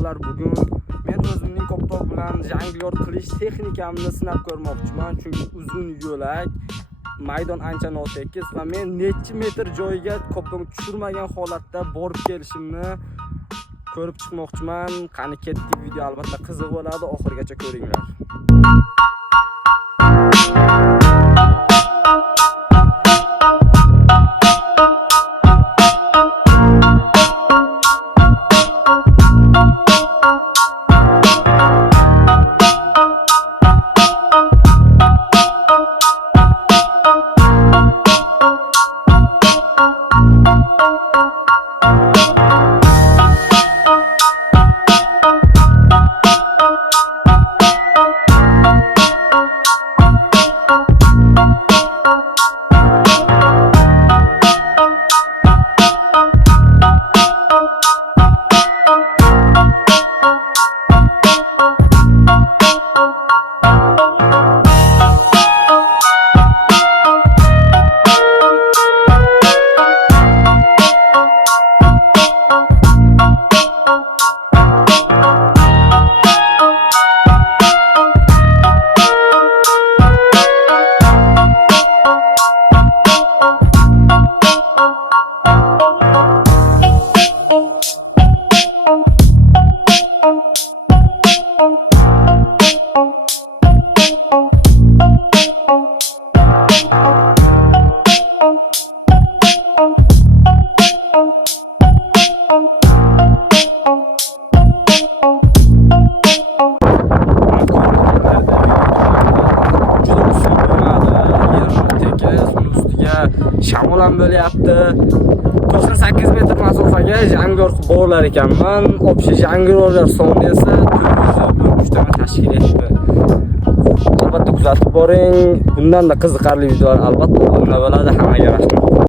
Bolalar, bugun men o'zimning koptok bilan janglar qilish texnikamni sinab ko'rmoqchiman. Chunki uzun yo'lak, maydon ancha notekis va men necha metr joyga koptok tushirmagan holatda borib kelishimni ko'rib chiqmoqchiman. Qani ketdik, video albatta qiziq bo'ladi, oxirigacha ko'ringlar. Shamolan bo'lyapti. 98 metr masofaga jangor borlar ekanman. Общий jangorlar soni esa 413 ta tashkil etdi. Albatta kuzatib boring. Bundan da qiziqarli videolar albatta bo'ladi. Hammaga rahmat.